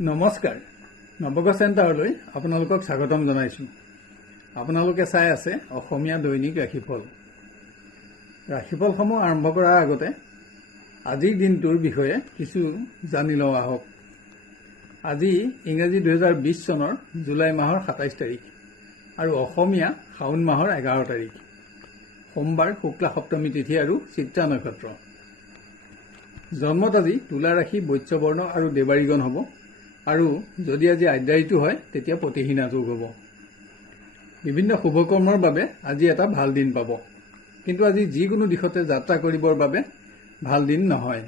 নমস্কাৰ নৱগ্ৰহ চেণ্টাৰলৈ আপোনালোকক স্বাগতম জনাইছোঁ। আপোনালোকে চাই আছে অসমীয়া দৈনিক ৰাশিফল। ৰাশিফলসমূহ আৰম্ভ কৰাৰ আগতে আজিৰ দিনটোৰ বিষয়ে কিছু জানি লওঁ আহক। আজি ইংৰাজী 2020 চনৰ জুলাই মাহৰ 27 তাৰিখ আৰু অসমীয়া শাওণ মাহৰ 11 তাৰিখ, সোমবাৰ, শুক্লা সপ্তমী তিথি আৰু চিত্ৰা নক্ষত্ৰ। জন্মত আজি তুলা ৰাশি, বৈশ্যবৰ্ণ আৰু দেৱাৰীগণ হ'ব আৰু যদি আজি আদ্যায়িটো হয় তেতিয়া প্ৰতিহীনা যোগ হ'ব। বিভিন্ন শুভকৰ্মৰ বাবে আজি এটা ভাল দিন পাব, কিন্তু আজি যিকোনো দিশতে যাত্ৰা কৰিবৰ বাবে ভাল দিন নহয়।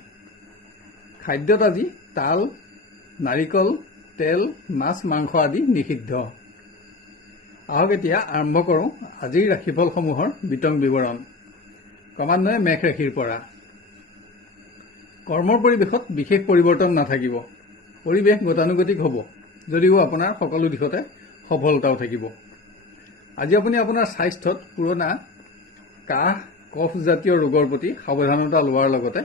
খাদ্যত আজি তাল, নাৰিকল, তেল, মাছ, মাংস আদি নিষিদ্ধ। আহক এতিয়া আৰম্ভ কৰোঁ আজিৰ ৰাশিফলসমূহৰ বিতং বিৱৰণ। ক্ৰমান্বয়ে মেঘ ৰাশিৰ পৰা। কৰ্মৰ পৰিৱেশত বিশেষ পৰিৱৰ্তন নাথাকিব। পৰিৱেশ গতানুগতিক হ'ব, যদিও আপোনাৰ সকলো দিশতে সফলতাও থাকিব। আজি আপুনি আপোনাৰ স্বাস্থ্যত পুৰণা কাহ, কফ জাতীয় ৰোগৰ প্ৰতি সাৱধানতা লোৱাৰ লগতে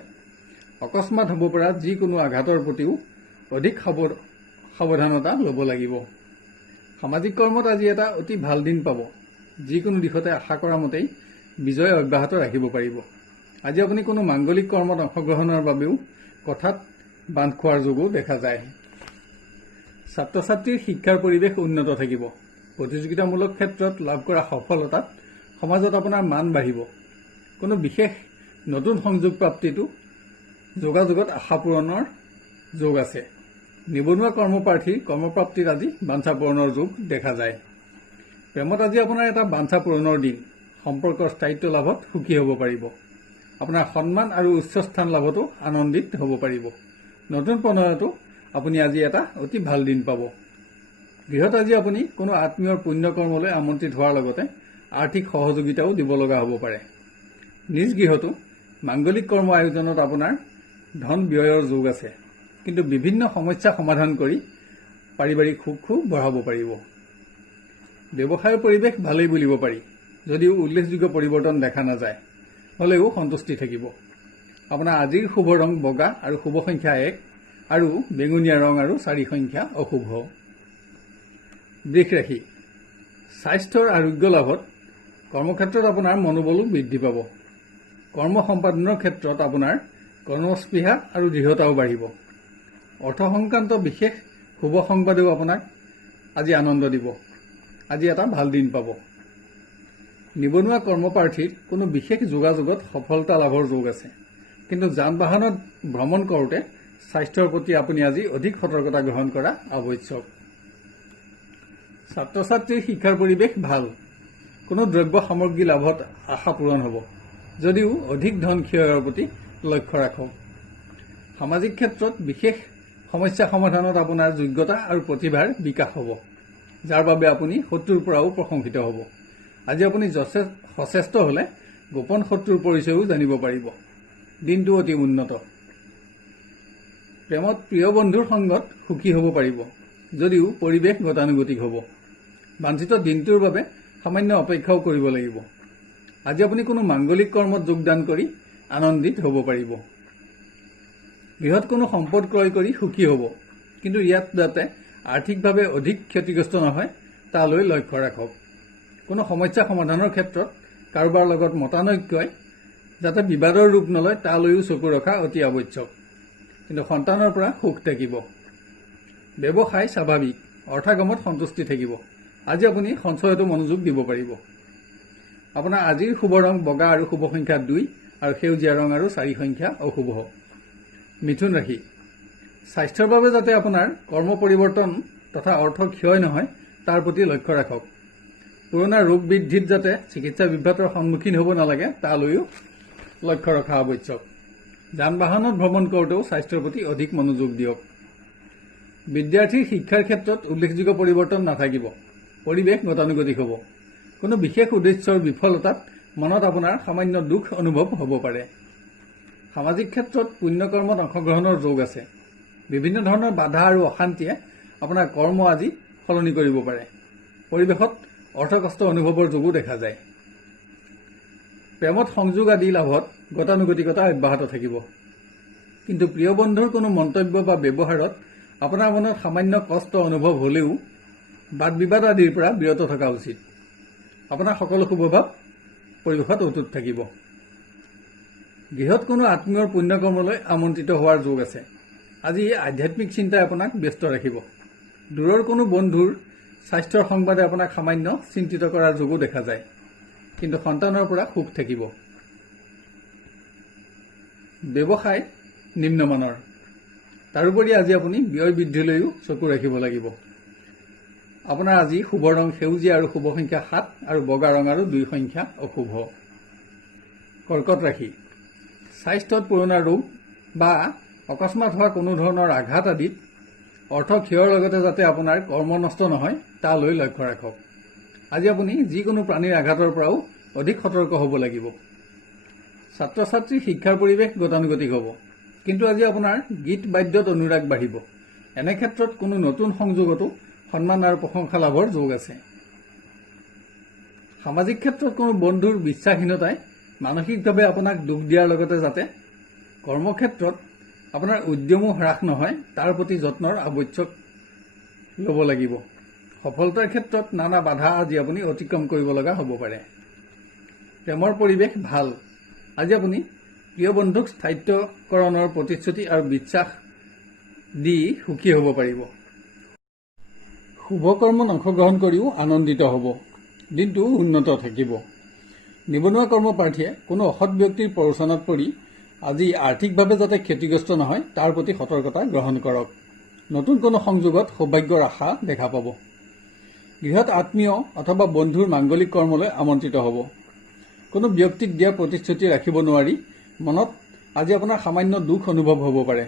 অকস্মাত হ'ব পৰা যিকোনো আঘাতৰ প্ৰতিও অধিক সাৱধানতা ল'ব লাগিব। সামাজিক কৰ্মত আজি এটা অতি ভাল দিন পাব। যিকোনো দিশতে আশা কৰা মতেই বিজয় অব্যাহত ৰাখিব পাৰিব। আজি আপুনি কোনো মাংগলিক কৰ্মত অংশগ্ৰহণৰ বাবেও কথাত বান্ধ খোৱাৰ যোগো দেখা যায়। ছাত্ৰ ছাত্ৰীৰ শিক্ষাৰ পৰিৱেশ উন্নত থাকিব। প্ৰতিযোগিতামূলক ক্ষেত্ৰত লাভ কৰা সফলতাত সমাজত আপোনাৰ মান বাঢ়িব। কোনো বিশেষ নতুন সংযোগ প্ৰাপ্তিটো যোগাযোগত আশা পূৰণৰ যোগ আছে। নিবনুৱা কৰ্মপ্ৰাৰ্থীৰ কৰ্মপ্ৰাপ্তিত আজি বাঞ্ছা পূৰণৰ যোগ দেখা যায়। প্ৰেমত আজি আপোনাৰ এটা বাঞ্ছা পূৰণৰ দিন। সম্পৰ্কৰ স্থায়িত্ব লাভত সুখী হ'ব পাৰিব। আপোনাৰ সন্মান আৰু উচ্চ স্থান লাভতো আনন্দিত হ'ব পাৰিব। নতুন প্ৰণয়তো আপুনি আজি এটা অতি ভাল দিন পাব। গৃহত আজি আপুনি কোনো আত্মীয়ৰ পুণ্যকৰ্মলৈ আমন্ত্ৰিত হোৱাৰ লগতে আৰ্থিক সহযোগিতাও দিব লগা হ'ব পাৰে। নিজ গৃহতো মাংগলিক কৰ্ম আয়োজনত আপোনাৰ ধন ব্যয়ৰ যোগ আছে, কিন্তু বিভিন্ন সমস্যা সমাধান কৰি পাৰিবাৰিক সুখো বঢ়াব পাৰিব। ব্যৱসায়ৰ পৰিৱেশ ভালেই বুলিব পাৰি, যদিও উল্লেখযোগ্য পৰিৱৰ্তন দেখা নাযায়, হ'লেও সন্তুষ্টি থাকিব। আপোনাৰ আজিৰ শুভ ৰং বগা আৰু শুভ সংখ্যা 1 আৰু বেঙুনীয়া ৰং আৰু 4 সংখ্যা অশুভ। বৃষ ৰাশি। স্বাস্থ্যৰ আৰোগ্য লাভত কৰ্মক্ষেত্ৰত আপোনাৰ মনোবলো বৃদ্ধি পাব। কৰ্ম সম্পাদনৰ ক্ষেত্ৰত আপোনাৰ কৰ্মস্পৃহা আৰু দৃঢ়তাও বাঢ়িব। অৰ্থ সংক্ৰান্ত বিশেষ শুভ সংবাদেও আপোনাক আজি আনন্দ দিব। আজি এটা ভাল দিন পাব। নিবনুৱা কৰ্মপ্ৰাৰ্থীৰ কোনো বিশেষ যোগাযোগত সফলতা লাভৰ যোগ আছে, কিন্তু যান বাহনত ভ্ৰমণ কৰোঁতে স্বাস্থ্যৰ প্ৰতি আপুনি আজি অধিক সতৰ্কতা গ্ৰহণ কৰা আৱশ্যক। ছাত্ৰ ছাত্ৰীৰ শিক্ষাৰ পৰিৱেশ ভাল। কোনো দ্ৰব্য সামগ্ৰী লাভত আশা পূৰণ হ'ব, যদিও অধিক ধন ক্ষয়ৰ প্ৰতি লক্ষ্য ৰাখক। সামাজিক ক্ষেত্ৰত বিশেষ সমস্যা সমাধানত আপোনাৰ যোগ্যতা আৰু প্ৰতিভাৰ বিকাশ হ'ব, যাৰ বাবে আপুনি শত্ৰুৰ পৰাও প্ৰশংসিত হ'ব। আজি আপুনি সচেষ্ট হ'লে গোপন শত্ৰুৰ পৰিচয়ও জানিব পাৰিব। দিনটো অতি উন্নত। প্ৰেমত প্ৰিয় বন্ধুৰ সংগত সুখী হ'ব পাৰিব, যদিও পৰিৱেশ গতানুগতিক হ'ব। বাঞ্ছিত দিনটোৰ বাবে সামান্য অপেক্ষাও কৰিব লাগিব। আজি আপুনি কোনো মাংগলিক কৰ্মত যোগদান কৰি আনন্দিত হ'ব পাৰিব। গৃহত কোনো সম্পদ ক্ৰয় কৰি সুখী হ'ব, কিন্তু ইয়াত যাতে আৰ্থিকভাৱে অধিক ক্ষতিগ্ৰস্ত নহয় তালৈ লক্ষ্য ৰাখক। কোনো সমস্যা সমাধানৰ ক্ষেত্ৰত কাৰোবাৰ লগত মতানৈক্যই যাতে বিবাদৰ ৰূপ নলয় তালৈও চকু ৰখা অতি আৱশ্যক। কিন্তু সন্তানৰ পৰা সুখ থাকিব। ব্যৱসায় স্বাভাৱিক। অৰ্থাগমত সন্তুষ্টি থাকিব। আজি আপুনি সঞ্চয়তো মনোযোগ দিব পাৰিব। আপোনাৰ আজিৰ শুভ ৰং বগা আৰু শুভ সংখ্যা 2 আৰু সেউজীয়া ৰং আৰু 4 সংখ্যা অশুভ। মিথুন ৰাশি। স্বাস্থ্যৰ বাবে যাতে আপোনাৰ কৰ্ম পৰিৱৰ্তন তথা অৰ্থ ক্ষয় নহয় তাৰ প্ৰতি লক্ষ্য ৰাখক। পুৰণা ৰোগ বৃদ্ধিত যাতে চিকিৎসা বিভ্ৰাটৰ সন্মুখীন হ'ব নালাগে তালৈও লক্ষ্য ৰখা আৱশ্যক। যান বাহনত ভ্ৰমণ কৰোঁতেও স্বাস্থ্যৰ প্ৰতি অধিক মনোযোগ দিয়ক। বিদ্যাৰ্থীৰ শিক্ষাৰ ক্ষেত্ৰত উল্লেখযোগ্য পৰিৱৰ্তন নাথাকিব। পৰিৱেশ গতানুগতিক হ'ব। কোনো বিশেষ উদ্দেশ্যৰ বিফলতাত মনত আপোনাৰ সামান্য দুখ অনুভৱ হ'ব পাৰে। সামাজিক ক্ষেত্ৰত পুণ্যকৰ্মত অংশগ্ৰহণৰ যোগ আছে। বিভিন্ন ধৰণৰ বাধা আৰু অশান্তিয়ে আপোনাৰ কৰ্ম আজি সলনি কৰিব পাৰে। পৰিৱেশত অৰ্থকষ্ট অনুভৱৰ যোগো দেখা যায়। প্ৰেমত সংযোগ আদি লাভত গতানুগতিকতা অব্যাহত থাকিব, কিন্তু প্ৰিয় বন্ধুৰ কোনো মন্তব্য বা ব্যৱহাৰত আপোনাৰ মনত সামান্য কষ্ট অনুভৱ হ'লেও বাদ বিবাদ আদিৰ পৰা বিৰত থকা উচিত। আপোনাৰ সকলো শুভভাৱ পৰিৱেশত অটুট থাকিব। গৃহত কোনো আত্মীয়ৰ পুণ্যকৰ্মলৈ আমন্ত্ৰিত হোৱাৰ যোগ আছে। আজি আধ্যাত্মিক চিন্তাই আপোনাক ব্যস্ত ৰাখিব। দূৰৰ কোনো বন্ধুৰ স্বাস্থ্যৰ সংবাদে আপোনাক সামান্য চিন্তিত কৰাৰ যোগো দেখা যায়, কিন্তু সন্তানৰ পৰা সুখ থাকিব। ব্যৱসায় নিম্নমানৰ। তাৰোপৰি আজি আপুনি ব্যয় বৃদ্ধিলৈও চকু ৰাখিব লাগিব। আপোনাৰ আজি শুভ ৰং সেউজীয়া আৰু শুভ সংখ্যা 7 আৰু বগা ৰং আৰু 2 সংখ্যা অশুভ। কৰ্কট ৰাশি। স্বাস্থ্যত পুৰণা ৰোগ বা অকস্মাত হোৱা কোনো ধৰণৰ আঘাত আদিত অৰ্থ ক্ষয়ৰ লগতে যাতে আপোনাৰ কৰ্ম নষ্ট নহয় তালৈ লক্ষ্য ৰাখক। আজি আপুনি যিকোনো প্ৰাণীৰ আঘাতৰ পৰাও অধিক সতৰ্ক হ'ব লাগিব। ছাত্ৰ ছাত্ৰীৰ শিক্ষাৰ পৰিৱেশ গতানুগতিক হ'ব, কিন্তু আজি আপোনাৰ গীত বাদ্যত অনুৰাগ বাঢ়িব। এনে ক্ষেত্ৰত কোনো নতুন সংযোগতো সন্মান আৰু প্ৰশংসা লাভৰ যোগ আছে। সামাজিক ক্ষেত্ৰত কোনো বন্ধুৰ বিশ্বাসহীনতাই মানসিকভাৱে আপোনাক দুখ দিয়াৰ লগতে যাতে কৰ্মক্ষেত্ৰত আপোনাৰ উদ্যমো হ্ৰাস নহয় তাৰ প্ৰতি যত্নৰ আৱশ্যক ল'ব লাগিব। সফলতাৰ ক্ষেত্ৰত নানা বাধা আজি আপুনি অতিক্ৰম কৰিব লগা হ'ব পাৰে। প্ৰেমৰ পৰিৱেশ ভাল। আজি আপুনি প্ৰিয় বন্ধুক স্থায়িত্বকৰণৰ প্ৰতিশ্ৰুতি আৰু বিশ্বাস দি সুখী হ'ব পাৰিব। শুভ কৰ্মত অংশগ্ৰহণ কৰিও আনন্দিত হ'ব। দিনটো উন্নত থাকিব। নিবনুৱা কৰ্মপ্ৰাৰ্থীয়ে কোনো অসৎ ব্যক্তিৰ প্ৰৰোচনাত পৰি আজি আৰ্থিকভাৱে যাতে ক্ষতিগ্ৰস্ত নহয় তাৰ প্ৰতি সতৰ্কতা গ্ৰহণ কৰক। নতুন কোনো সংযোগত সৌভাগ্যৰ আশা দেখা পাব। গৃহত আত্মীয় অথবা বন্ধুৰ মাংগলিক কৰ্মলৈ আমন্ত্ৰিত হ'ব। কোনো ব্যক্তিক দিয়া প্ৰতিশ্ৰুতি ৰাখিব নোৱাৰি মনত আজি আপোনাৰ সামান্য দুখ অনুভৱ হ'ব পাৰে।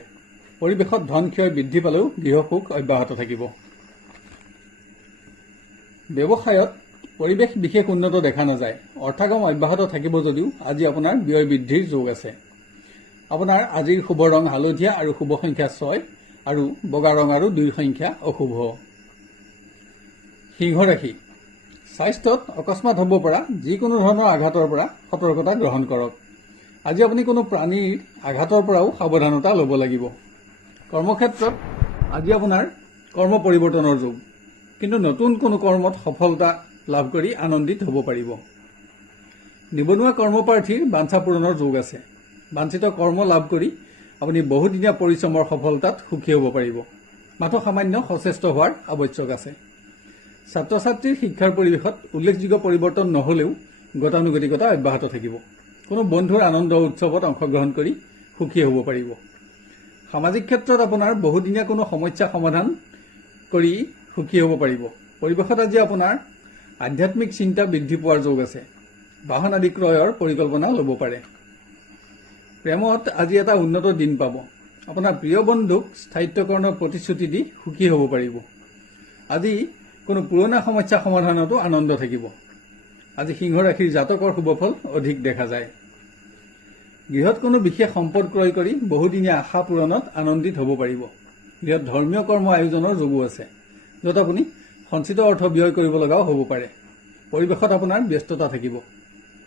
পৰিৱেশত ধন ক্ষয় বৃদ্ধি পালেও গৃহসুখ অব্যাহত থাকিব। ব্যৱসায়ত পৰিৱেশ বিশেষ উন্নত দেখা নাযায়। অৰ্থাগম অব্যাহত থাকিব যদিও আজি আপোনাৰ ব্যয় বৃদ্ধিৰ যোগ আছে। আপোনাৰ আজিৰ শুভ ৰং হালধীয়া আৰু শুভ সংখ্যা 6 আৰু বগা ৰং আৰু 2 সংখ্যা অশুভ। সিংহ ৰাশি। স্বাস্থ্যত অকস্মাত হ'ব পৰা যিকোনো ধৰণৰ আঘাতৰ পৰা সতৰ্কতা গ্ৰহণ কৰক। আজি আপুনি কোনো প্ৰাণীৰ আঘাতৰ পৰাও সাৱধানতা ল'ব লাগিব। কৰ্মক্ষেত্ৰত আজি আপোনাৰ কৰ্ম পৰিৱৰ্তনৰ যোগ, কিন্তু নতুন কোনো কৰ্মত সফলতা লাভ কৰি আনন্দিত হ'ব পাৰিব। নিবনুৱা কৰ্মপ্ৰাৰ্থীৰ বাঞ্ছা পূৰণৰ যোগ আছে। বাঞ্ছিত কৰ্ম লাভ কৰি আপুনি বহুদিনীয়া পৰিশ্ৰমৰ সফলতাত সুখী হ'ব পাৰিব। মাথো সামান্য সচেষ্ট হোৱাৰ আৱশ্যক আছে। ছাত্ৰ ছাত্ৰীৰ শিক্ষাৰ পৰিৱেশত উল্লেখযোগ্য পৰিৱৰ্তন নহ'লেও গতানুগতিকতা অব্যাহত থাকিব। কোনো বন্ধুৰ আনন্দ উৎসৱত অংশগ্ৰহণ কৰি সুখী হ'ব পাৰিব। সামাজিক ক্ষেত্ৰত আপোনাৰ বহুদিনীয়া কোনো সমস্যা সমাধান কৰি সুখী হ'ব পাৰিব। পৰিৱেশত আজি আপোনাৰ আধ্যাত্মিক চিন্তা বৃদ্ধি পোৱাৰ যোগ আছে। বাহন আদি ক্ৰয়ৰ পৰিকল্পনা ল'ব পাৰে। প্ৰেমত আজি এটা উন্নত দিন পাব। আপোনাৰ প্ৰিয় বন্ধুক স্থায়িত্বকৰণৰ প্ৰতিশ্ৰুতি দি সুখী হ'ব পাৰিব। আজি কোনো পুৰণা সমস্যা সমাধানতো আনন্দ থাকিব। আজি সিংহ ৰাশিৰ জাতকৰ শুভফল অধিক দেখা যায়। গৃহত কোনো বিশেষ সম্পদ ক্ৰয় কৰি বহুদিনীয়া আশা পূৰণত আনন্দিত হ'ব পাৰিব। গৃহত ধৰ্মীয় কৰ্ম আয়োজনৰ যোগো আছে, য'ত আপুনি সঞ্চিত অৰ্থ ব্যয় কৰিব লগাও হ'ব পাৰে। পৰিৱেশত আপোনাৰ ব্যস্ততা থাকিব।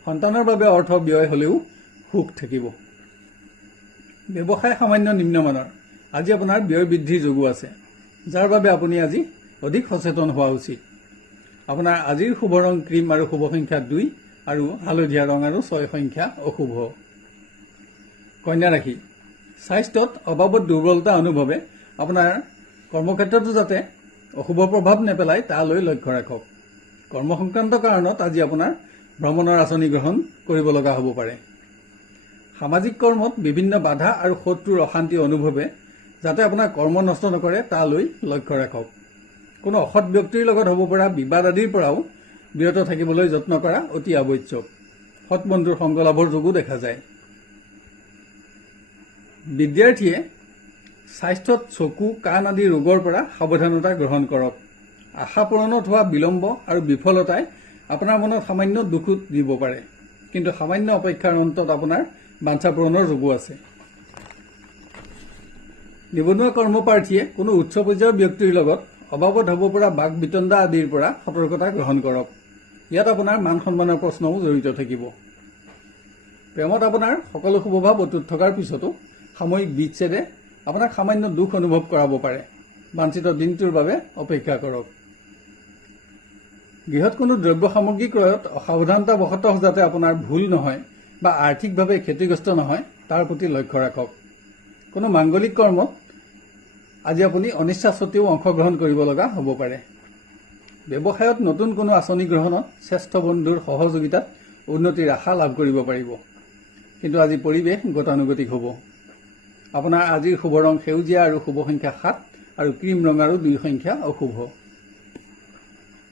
সন্তানৰ বাবে অৰ্থ ব্যয় হ'লেও সুখ থাকিব। ব্যৱসায় সামান্য নিম্নমানৰ। আজি আপোনাৰ ব্যয় বৃদ্ধিৰ যোগো আছে, যাৰ বাবে আপুনি আজি অধিক সচেতন হোৱা উচিত। আপোনাৰ আজিৰ শুভ ৰং ক্ৰীম আৰু শুভ সংখ্যা 2 আৰু হালধীয়া ৰং আৰু 6 সংখ্যা অশুভ। কন্যা ৰাশি। স্বাস্থ্যত অবাবত দুৰ্বলতা অনুভৱে আপোনাৰ কৰ্মক্ষেত্ৰতো যাতে অশুভ প্ৰভাৱ নেপেলায় তালৈ লক্ষ্য ৰাখক। কৰ্মসংক্ৰান্ত কাৰণত আজি আপোনাৰ ভ্ৰমণৰ আঁচনি গ্ৰহণ কৰিব লগা হ'ব পাৰে। সামাজিক কৰ্মত বিভিন্ন বাধা আৰু শত্ৰুৰ অশান্তি অনুভৱে যাতে আপোনাৰ কৰ্ম নষ্ট নকৰে তালৈ লক্ষ্য ৰাখক। কোনো অসৎ ব্যক্তিৰ লগত হ'ব পৰা বিবাদ আদিৰ পৰাও বিৰত থাকিবলৈ যত্ন কৰা অতি আৱশ্যক। সৎ বন্ধুৰ সংগ লাভৰ যোগো দেখা যায়। বিদ্যাৰ্থীয়ে স্বাস্থ্যত চকু কাণ আদি ৰোগৰ পৰা সাৱধানতা গ্ৰহণ কৰক। আশা পূৰণত হোৱা বিলম্ব আৰু বিফলতাই আপোনাৰ মনত সামান্য দুখ দিব পাৰে, কিন্তু সামান্য অপেক্ষাৰ অন্তত আপোনাৰ বাঞ্ছা পূৰণৰ যোগো আছে। নিবনুৱা কৰ্মপ্ৰাৰ্থীয়ে কোনো উচ্চ পৰ্যায়ৰ ব্যক্তিৰ লগত অবাবত হ'ব পৰা বাক বিতণ্ডা আদিৰ পৰা সতৰ্কতা গ্ৰহণ কৰক। ইয়াত আপোনাৰ মান সন্মানৰ প্ৰশ্নও জড়িত থাকিব। প্ৰেমত আপোনাৰ সকলো শুভভাৱ অটুট থকাৰ পিছতো সাময়িক বিচ্ছেদে আপোনাক সামান্য দুখ অনুভৱ কৰাব পাৰে। বাঞ্ছিত দিনটোৰ বাবে অপেক্ষা কৰক। গৃহত কোনো দ্ৰব্য সামগ্ৰী ক্ৰয়ত অসাৱধানতাবশতঃ যাতে আপোনাৰ ভুল নহয় বা আৰ্থিকভাৱে ক্ষতিগ্ৰস্ত নহয় তাৰ প্ৰতি লক্ষ্য ৰাখক। কোনো মাংগলিক কৰ্মত আজি আপুনি অনিচ্ছা সত্ত্বেও অংশগ্ৰহণ কৰিব লগা হ'ব পাৰে। ব্যৱসায়ত নতুন কোনো আঁচনি গ্ৰহণত শ্ৰেষ্ঠ বন্ধুৰ সহযোগিতাত উন্নতিৰ আশা লাভ কৰিব পাৰিব। কিন্তু আজি পৰিৱেশ গতানুগতিক হ'ব। আপোনাৰ আজিৰ শুভ ৰং সেউজীয়া আৰু শুভ সংখ্যা 7 আৰু ক্ৰীম ৰং আৰু 2 সংখ্যা অশুভ।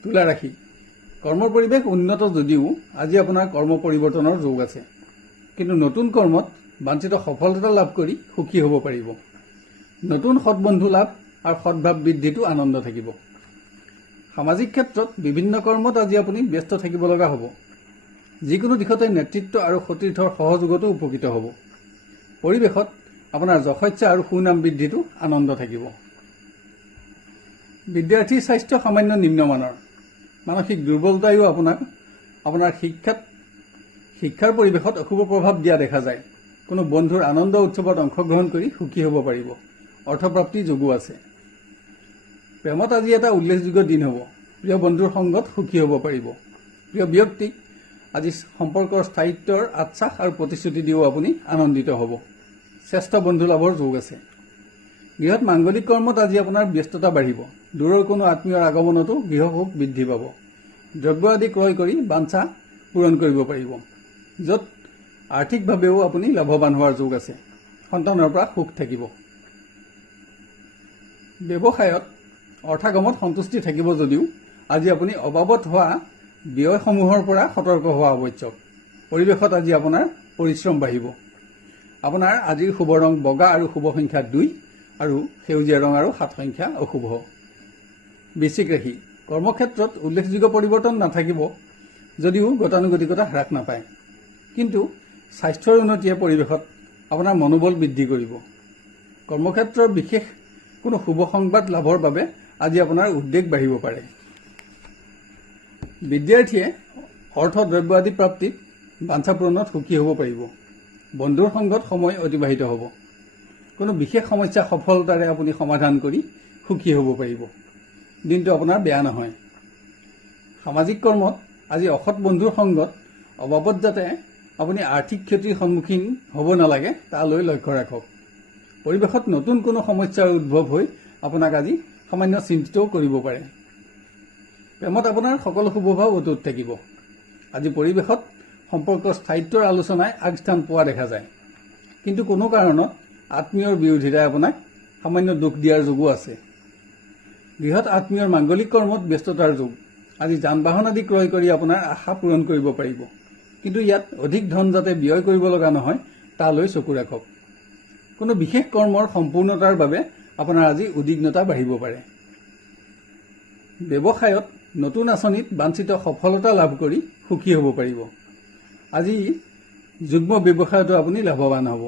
তুলা ৰাশি, কৰ্মৰ পৰিৱেশ উন্নত যদিও আজি আপোনাৰ কৰ্ম পৰিৱৰ্তনৰ যোগ আছে। কিন্তু নতুন কৰ্মত বাঞ্ছিত সফলতা লাভ কৰি সুখী হ'ব পাৰিব। নতুন সৎবন্ধু লাভ আৰু সদ্ভাৱ বৃদ্ধিটো আনন্দ থাকিব। সামাজিক ক্ষেত্ৰত বিভিন্ন কৰ্মত আজি আপুনি ব্যস্ত থাকিব লগা হ'ব। যিকোনো দিশতে নেতৃত্ব আৰু সতীৰ্থৰ সহযোগতো উপকৃত হ'ব। পৰিৱেশত আপোনাৰ যশস্যা আৰু সুনাম বৃদ্ধিটো আনন্দ থাকিব। বিদ্যাৰ্থীৰ স্বাস্থ্য সামান্য নিম্নমানৰ। মানসিক দুৰ্বলতায়ো আপোনাৰ শিক্ষাৰ পৰিৱেশত অশুভ প্ৰভাৱ দিয়া দেখা যায়। কোনো বন্ধুৰ আনন্দ উৎসৱত অংশগ্ৰহণ কৰি সুখী হ'ব পাৰিব। অৰ্থপ্ৰাপ্তিৰ যোগো আছে। প্ৰেমত আজি এটা উল্লেখযোগ্য দিন হ'ব। প্ৰিয় বন্ধুৰ সংগত সুখী হ'ব পাৰিব। প্ৰিয় ব্যক্তিক আজি সম্পৰ্কৰ স্থায়িত্বৰ আশ্বাস আৰু প্ৰতিশ্ৰুতি দিও আপুনি আনন্দিত হ'ব। শ্ৰেষ্ঠ বন্ধু লাভৰ যোগ আছে। গৃহত মাংগলিক কৰ্মত আজি আপোনাৰ ব্যস্ততা বাঢ়িব। দূৰৰ কোনো আত্মীয়ৰ আগমনতো গৃহসুখ বৃদ্ধি পাব। দ্ৰব্য আদি ক্ৰয় কৰি বাঞ্ছা পূৰণ কৰিব পাৰিব। য'ত আৰ্থিকভাৱেও আপুনি লাভৱান হোৱাৰ যোগ আছে। সন্তানৰ পৰা সুখ থাকিব। ব্যৱসায়ত অৰ্থাগমত সন্তুষ্টি থাকিব যদিও আজি আপুনি অবাবত হোৱা ব্যয়সমূহৰ পৰা সতৰ্ক হোৱা আৱশ্যক। পৰিৱেশত আজি আপোনাৰ পৰিশ্ৰম বাঢ়িব। আপোনাৰ আজিৰ শুভ ৰং বগা আৰু শুভ সংখ্যা 2 আৰু সেউজীয়া ৰং আৰু 7 সংখ্যা অশুভ। বৃশ্চিক ৰাশি, কৰ্মক্ষেত্ৰত উল্লেখযোগ্য পৰিৱৰ্তন নাথাকিব যদিও গতানুগতিকতা হ্ৰাস নাপায়। কিন্তু স্বাস্থ্যৰ উন্নতিয়ে পৰিৱেশত আপোনাৰ মনোবল বৃদ্ধি কৰিব। কৰ্মক্ষেত্ৰৰ বিশেষ কোনো শুভ সংবাদ লাভৰ বাবে আজি আপোনাৰ উদ্বেগ বাঢ়িব পাৰে। বিদ্যাৰ্থীয়ে অৰ্থ দ্ৰব্য আদি প্ৰাপ্তিত বাঞ্ছা পূৰণত সুখী হ'ব পাৰিব। বন্ধুৰ সংগত সময় অতিবাহিত হ'ব। কোনো বিশেষ সমস্যা সফলতাৰে আপুনি সমাধান কৰি সুখী হ'ব পাৰিব। দিনটো আপোনাৰ বেয়া নহয়। সামাজিক কৰ্মত আজি অসৎ বন্ধুৰ সংগত অবাবত যাতে আপুনি আৰ্থিক ক্ষতিৰ সন্মুখীন হ'ব নালাগে তালৈ লক্ষ্য ৰাখক। পৰিৱেশত নতুন কোনো সমস্যাৰ উদ্ভৱ হৈ আপোনাক আজি সামান্য চিন্তিতও কৰিব পাৰে। প্ৰেমত আপোনাৰ সকলো শুভভাৱ অটুট থাকিব। আজি পৰিৱেশত সম্পৰ্কৰ স্থায়িত্বৰ আলোচনাই আগস্থান পোৱা দেখা যায়। কিন্তু কোনো কাৰণত আত্মীয়ৰ বিৰোধিতাই আপোনাক সামান্য দুখ দিয়াৰ যোগো আছে। গৃহত আত্মীয়ৰ মাংগলিক কৰ্মত ব্যস্ততাৰ যোগ। আজি যান বাহন আদি ক্ৰয় কৰি আপোনাৰ আশা পূৰণ কৰিব পাৰিব। কিন্তু ইয়াত অধিক ধন যাতে ব্যয় কৰিব লগা নহয় তালৈ চকু ৰাখক। কোনো বিশেষ কৰ্মৰ সম্পূৰ্ণতাৰ বাবে আপোনাৰ আজি উদ্বিগ্নতা বাঢ়িব পাৰে। ব্যৱসায়ত নতুন আঁচনিত বাঞ্ছিত সফলতা লাভ কৰি সুখী হ'ব পাৰিব। আজি যুগ্ম ব্যৱসায়তো আপুনি লাভৱান হ'ব।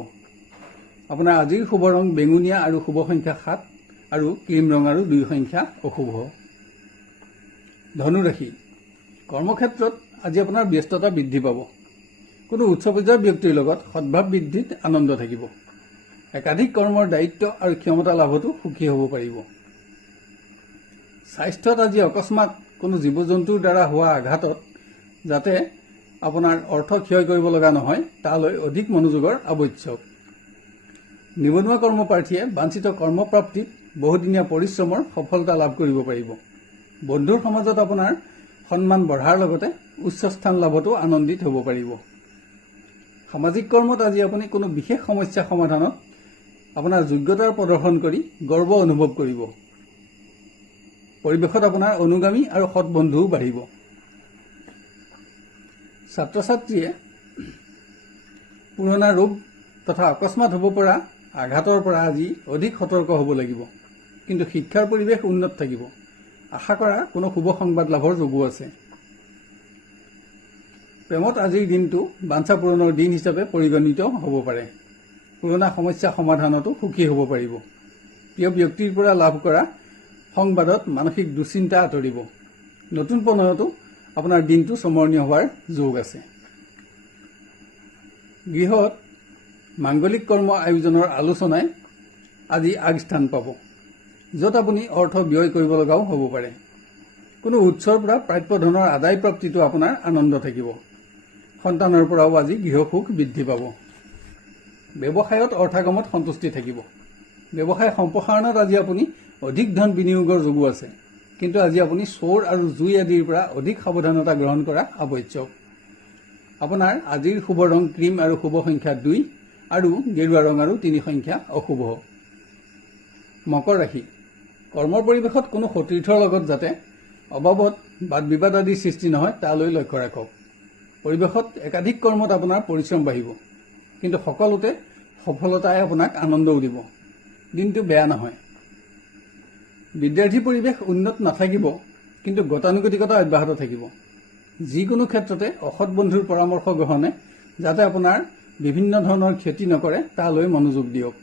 আপোনাৰ আজিৰ শুভ ৰং বেঙুনীয়া আৰু শুভ সংখ্যা 7 আৰু ক্ৰীম ৰং আৰু 2 সংখ্যা অশুভ। ধনু ৰাশি, কৰ্মক্ষেত্ৰত আজি আপোনাৰ ব্যস্ততা বৃদ্ধি পাব। কোনো উচ্চ পৰ্যায়ৰ ব্যক্তিৰ লগত সদ্ভাৱ বৃদ্ধিত আনন্দ থাকিব। একাধিক কৰ্মৰ দায়িত্ব আৰু ক্ষমতা লাভতো সুখী হ'ব পাৰিব। স্বাস্থ্যত আজি অকস্মাত কোনো জীৱ জন্তুৰ দ্বাৰা হোৱা আঘাতত যাতে আপোনাৰ অৰ্থ ক্ষয় কৰিব লগা নহয় তালৈ অধিক মনোযোগৰ আৱশ্যক। নিবনুৱা কৰ্মপ্ৰাৰ্থীয়ে বাঞ্ছিত কৰ্মপ্ৰাপ্তিত বহুদিনীয়া পৰিশ্ৰমৰ সফলতা লাভ কৰিব পাৰিব। বন্ধুৰ সমাজত আপোনাৰ সন্মান বঢ়াৰ লগতে উচ্চ স্থান লাভতো আনন্দিত হ'ব পাৰিব। সামাজিক কৰ্মত আজি আপুনি কোনো বিশেষ সমস্যা সমাধানত আপোনাৰ যোগ্যতাৰ প্ৰদৰ্শন কৰি গৰ্ব অনুভৱ কৰিব। পৰিৱেশত আপোনাৰ অনুগামী আৰু সৎ বন্ধুও বাঢ়িব। ছাত্ৰ ছাত্ৰীয়ে পুৰণা ৰোগ তথা অকস্মাত হ'ব পৰা আঘাতৰ পৰা আজি অধিক সতৰ্ক হ'ব লাগিব। কিন্তু শিক্ষাৰ পৰিৱেশ উন্নত থাকিব। আশা কৰা কোনো শুভ সংবাদ লাভৰ যোগো আছে। প্ৰেমত আজিৰ দিনটো বাঞ্ছা পূৰণৰ দিন হিচাপে পৰিগণিত হ'ব পাৰে। পুৰণা সমস্যা সমাধানতো সুখী হ'ব পাৰিব। প্ৰিয় ব্যক্তিৰ পৰা লাভ কৰা সংবাদত মানসিক দুশ্চিন্তা আঁতৰিব। নতুন প্ৰণয়তো আপোনাৰ দিনটো স্মৰণীয় হোৱাৰ যোগ আছে। গৃহত মাংগলিক কৰ্ম আয়োজনৰ আলোচনাই আজি আগস্থান পাব। য'ত আপুনি অৰ্থ ব্যয় কৰিব লগাও হ'ব পাৰে। কোনো উৎসৰ পৰা প্ৰাপ্য ধনৰ আদায় প্ৰাপ্তিটো আপোনাৰ আনন্দ থাকিব। সন্তানৰ পৰাও আজি গৃহসুখ বৃদ্ধি পাব। ব্যৱসায়ত অৰ্থাগমত সন্তুষ্টি থাকিব। ব্যৱসায় সম্প্ৰসাৰণত আজি আপুনি অধিক ধন বিনিয়োগৰ যোগো আছে, কিন্তু আজি আপুনি চোৰ আৰু জুই আদিৰ পৰা অধিক সাৱধানতা গ্ৰহণ কৰা আৱশ্যক। আপোনাৰ আজিৰ শুভ ৰং ক্ৰীম আৰু শুভ সংখ্যা 2 আৰু গেৰুৱা ৰং আৰু 3 সংখ্যা অশুভ। মকৰ ৰাশি। কৰ্মৰ পৰিৱেশত কোনো সতীৰ্থৰ লগত যাতে অবাবত বাদ বিবাদ আদিৰ সৃষ্টি নহয় তালৈ লক্ষ্য ৰাখক। পৰিৱেশত একাধিক কৰ্মত আপোনাৰ পৰিশ্ৰম বাঢ়িব, কিন্তু সকলোতে সফলতাই আপোনাক আনন্দও দিব। দিনটো বেয়া নহয়। বিদ্যাৰ্থী পৰিৱেশ উন্নত নাথাকিব, কিন্তু গতানুগতিকতা অব্যাহত থাকিব। যিকোনো ক্ষেত্ৰতে অসৎ বন্ধুৰ পৰামৰ্শ গ্ৰহণে যাতে আপোনাৰ বিভিন্ন ধৰণৰ ক্ষতি নকৰে তালৈ মনোযোগ দিয়ক।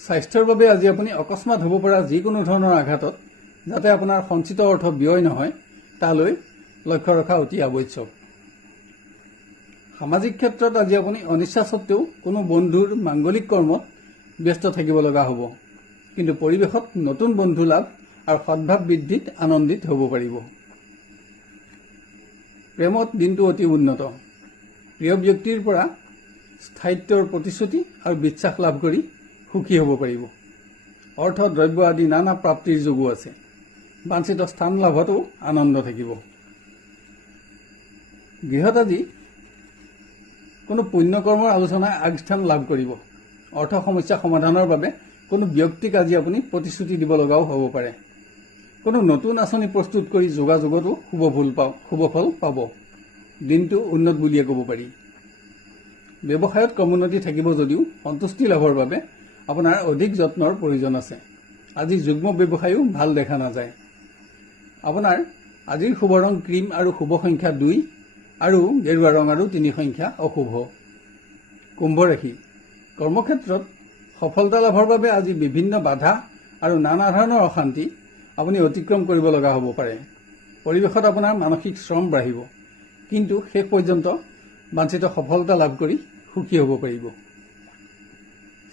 স্বাস্থ্যৰ বাবে আজি আপুনি অকস্মাত হ'ব পৰা যিকোনো ধৰণৰ আঘাতত যাতে আপোনাৰ সঞ্চিত অৰ্থ ব্যয় নহয় তালৈ লক্ষ্য ৰখা অতি আৱশ্যক। সামাজিক ক্ষেত্ৰত আজি আপুনি অনিচ্ছা সত্ত্বেও কোনো বন্ধুৰ মাংগলিক কৰ্মত ব্যস্ত থাকিব লগা হ'ব, কিন্তু পৰিৱেশত নতুন বন্ধু লাভ আৰু সদ্ভাৱ বৃদ্ধিত আনন্দিত হ'ব পাৰিব। প্ৰেমত দিনটো অতি উন্নত। প্ৰিয় ব্যক্তিৰ পৰা স্থায়িত্বৰ প্ৰতিশ্ৰুতি আৰু বিশ্বাস লাভ কৰি সুখী হ'ব পাৰিব। অৰ্থ দ্ৰব্য আদি নানা প্ৰাপ্তিৰ যোগো আছে। বাঞ্ছিত স্থান লাভতো আনন্দ থাকিব। গৃহত আজি কোনো পুণ্যকৰ্মৰ আলোচনাই আগস্থান লাভ কৰিব। অৰ্থ সমস্যা সমাধানৰ বাবে কোনো ব্যক্তিক আজি আপুনি প্ৰতিশ্ৰুতি দিব লগাও হ'ব পাৰে। কোনো নতুন আঁচনি প্ৰস্তুত কৰি যোগাযোগতো শুভ ফল পাব। দিনটো উন্নত বুলিয়ে ক'ব পাৰি। ব্যৱসায়ত ক্ৰমোন্নতি থাকিব যদিও সন্তুষ্টি লাভৰ বাবে আপোনাৰ অধিক যত্নৰ প্ৰয়োজন আছে। আজি যুগ্ম ব্যৱসায়ো ভাল দেখা নাযায়। আপোনাৰ আজিৰ শুভ ৰং ক্ৰীম আৰু শুভ সংখ্যা 2 আৰু গেৰুৱা ৰং আৰু 3 সংখ্যা অশুভ। কুম্ভ ৰাশি। কৰ্মক্ষেত্ৰত সফলতা লাভৰ বাবে আজি বিভিন্ন বাধা আৰু নানা ধৰণৰ অশান্তি আপুনি অতিক্ৰম কৰিব লগা হ'ব পাৰে। পৰিৱেশত আপোনাৰ মানসিক শ্ৰম বাঢ়িব, কিন্তু শেষ পৰ্যন্ত বাঞ্ছিত সফলতা লাভ কৰি সুখী হ'ব পাৰিব।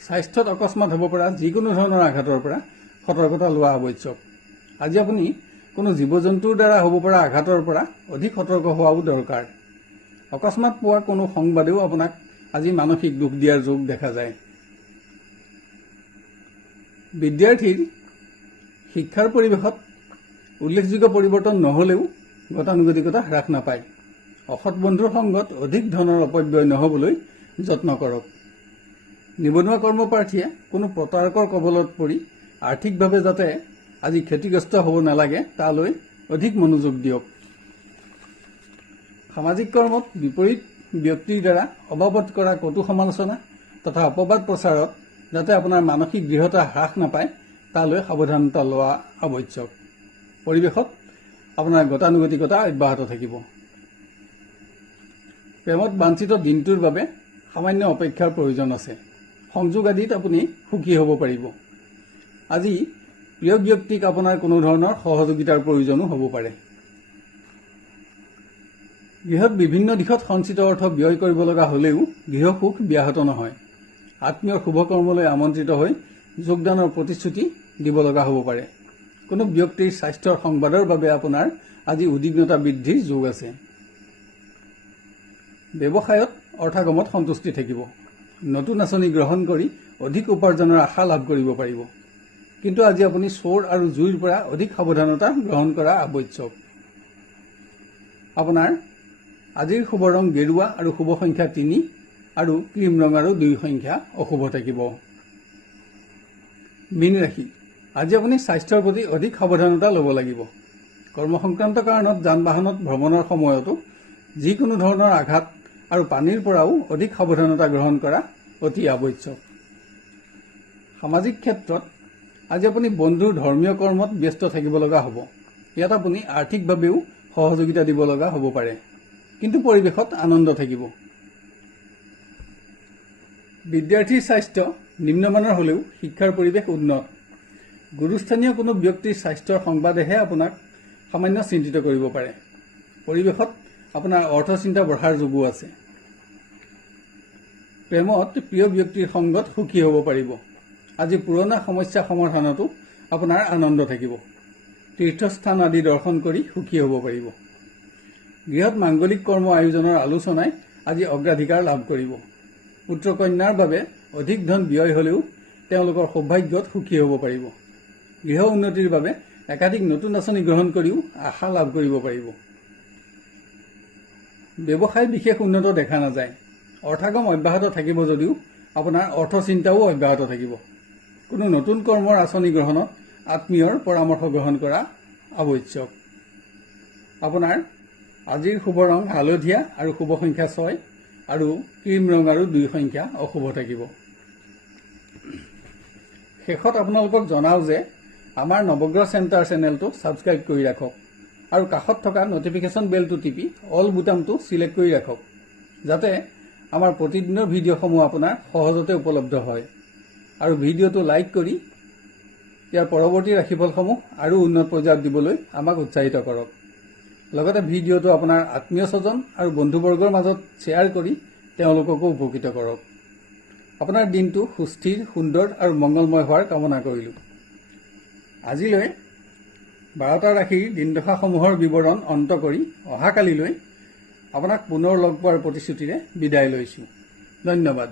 স্বাস্থ্যত অকস্মাত হ'ব পৰা যিকোনো ধৰণৰ আঘাতৰ পৰা সতৰ্কতা লোৱা আৱশ্যক। আজি আপুনি কোনো জীৱ জন্তুৰ দ্বাৰা হ'ব পৰা আঘাতৰ পৰা অধিক সতৰ্ক হোৱাও দৰকাৰ। অকস্মাত পোৱা কোনো সংবাদেও আপোনাক আজি মানসিক দুখ দিয়াৰ যোগ দেখা যায়। বিদ্যাৰ্থীৰ শিক্ষাৰ পৰিৱেশত উল্লেখযোগ্য পৰিৱৰ্তন নহ'লেও গতানুগতিকতা হ্ৰাস নাপায়। অসৎ বন্ধুৰ সংগত অধিক ধনৰ অপব্যয় নহ'বলৈ যত্ন কৰক। নিবনুৱা কৰ্মপ্ৰাৰ্থীয়ে কোনো প্ৰতাৰকৰ কবলত পৰি আৰ্থিকভাৱে যাতে আজি ক্ষতিগ্ৰস্ত হ'ব নালাগে তালৈ অধিক মনোযোগ দিয়ক। সামাজিক কৰ্মত বিপৰীত ব্যক্তিৰ দ্বাৰা অবাবত কৰা কটু সমালোচনা তথা অপবাদ প্ৰচাৰত যাতে আপোনাৰ মানসিক দৃঢ়তা হ্ৰাস নাপায় তালৈ সাৱধানতা লোৱা আৱশ্যক। পৰিৱেশত আপোনাৰ গতানুগতিকতা অব্যাহত থাকিব। প্ৰেমত বাঞ্ছিত দিনটোৰ বাবে সামান্য অপেক্ষাৰ প্ৰয়োজন আছে। সংযোগ আদিত আপুনি সুখী হ'ব পাৰিব। আজি প্ৰিয় ব্যক্তিক আপোনাৰ কোনো ধৰণৰ সহযোগিতাৰ প্ৰয়োজনো হ'ব পাৰে। গৃহত বিভিন্ন দিশত সঞ্চিত অৰ্থ ব্যয় কৰিব লগা হ'লেও গৃহসুখ ব্যাহত নহয়। আত্মীয় শুভকৰ্মলৈ আমন্ত্ৰিত হৈ যোগদানৰ প্ৰতিশ্ৰুতি দিব লগা হ'ব পাৰে। কোনো ব্যক্তিৰ স্বাস্থ্যৰ সংবাদৰ বাবে আপোনাৰ আজি উদ্বিগ্নতা বৃদ্ধিৰ যোগ আছে। ব্যৱসায়ত অৰ্থাগমত সন্তুষ্টি থাকিব। নতুন আঁচনি গ্ৰহণ কৰি অধিক উপাৰ্জনৰ আশা লাভ কৰিব পাৰিব, কিন্তু আজি আপুনি চোৰ আৰু জুইৰ পৰা অধিক সাৱধানতা গ্ৰহণ কৰা আৱশ্যক। আপোনাৰ আজিৰ শুভ ৰং গেৰুৱা আৰু শুভ সংখ্যা 3 আৰু ক্ৰীম ৰং আৰু 2 সংখ্যা অশুভ থাকিব। মীন ৰাশি। আজি আপুনি স্বাস্থ্যৰ প্ৰতি অধিক সাৱধানতা ল'ব লাগিব। কৰ্মসংক্ৰান্ত কাৰণত যান বাহনত ভ্ৰমণৰ সময়তো যিকোনো ধৰণৰ আঘাত আৰু পানীৰ পৰাও অধিক সাৱধানতা গ্ৰহণ কৰা অতি আৱশ্যক। সামাজিক ক্ষেত্ৰত আজি আপুনি বন্ধুৰ ধৰ্মীয় কৰ্মত ব্যস্ত থাকিব লগা হ'ব। ইয়াত আপুনি আৰ্থিকভাৱেও সহযোগিতা দিব লগা হ'ব পাৰে, কিন্তু পৰিৱেশত আনন্দ থাকিব। বিদ্যাৰ্থীৰ স্বাস্থ্য নিম্নমানৰ হ'লেও শিক্ষাৰ পৰিৱেশ উন্নত। গুৰুস্থানীয় কোনো ব্যক্তিৰ স্বাস্থ্যৰ সংবাদেহে আপোনাক সামান্য চিন্তিত কৰিব পাৰে। পৰিৱেশত আপোনাৰ অৰ্থচিন্তা বঢ়াৰ যোগো আছে। প্ৰেমত প্ৰিয় ব্যক্তিৰ সংগত সুখী হ'ব পাৰিব। আজি পুৰণা সমস্যা সমাধানতো আপোনাৰ আনন্দ থাকিব। তীৰ্থস্থান আদি দৰ্শন কৰি সুখী হ'ব পাৰিব। গৃহত মাংগলিক কৰ্ম আয়োজনৰ আলোচনাই আজি অগ্ৰাধিকাৰ লাভ কৰিব। পুত্ৰ কন্যাৰ বাবে অধিক ধন ব্যয় হ'লেও তেওঁলোকৰ সৌভাগ্যত সুখী হ'ব পাৰিব। গৃহ উন্নতিৰ বাবে একাধিক নতুন আঁচনি গ্ৰহণ কৰিও আশা লাভ কৰিব পাৰিব। ব্যৱসায় বিশেষ উন্নত দেখা নাযায়। অৰ্থাগম অব্যাহত থাকিব যদিও আপোনাৰ অৰ্থচিন্তাও অব্যাহত থাকিব। কোনো নতুন কৰ্মৰ আঁচনি গ্ৰহণত আত্মীয়ৰ পৰামৰ্শ গ্ৰহণ কৰা আৱশ্যক। আপোনাৰ আজিৰ শুভ ৰং হালধীয়া আৰু শুভ সংখ্যা 6 আৰু ক্ৰীম ৰং আৰু 2 সংখ্যা অশুভ থাকিব। শেষত আপোনালোকক জনাওঁ যে আমাৰ নৱগ্ৰহ চেণ্টাৰ চেনেলটো ছাবস্ক্ৰাইব কৰি ৰাখক আৰু কাষত থকা নটিফিকেশ্যন বেলটো টিপি অল বুটামটো চিলেক্ট কৰি ৰাখক, যাতে আমাৰ প্ৰতিদিনৰ ভিডিঅ'সমূহ আপোনাৰ সহজতে উপলব্ধ হয়। আৰু ভিডিঅ'টো লাইক কৰি ইয়াৰ পৰৱৰ্তী ৰাশিফলসমূহ আৰু উন্নত পৰ্যায়ত দিবলৈ আমাক উৎসাহিত কৰক। লগতে ভিডিঅ'টো আপোনাৰ আত্মীয় স্বজন আৰু বন্ধুবৰ্গৰ মাজত শ্বেয়াৰ কৰি তেওঁলোককো উপকৃত কৰক। আপোনাৰ দিনটো সুস্থিৰ, সুন্দৰ আৰু মংগলময় হোৱাৰ কামনা কৰিলোঁ। আজিলৈ 12টা ৰাশিৰ দিনদশাসমূহৰ বিৱৰণ অন্ত কৰি অহাকালিলৈ আপোনাক পুনৰ লগ পোৱাৰ প্ৰতিশ্ৰুতিৰে বিদায় লৈছোঁ। ধন্যবাদ।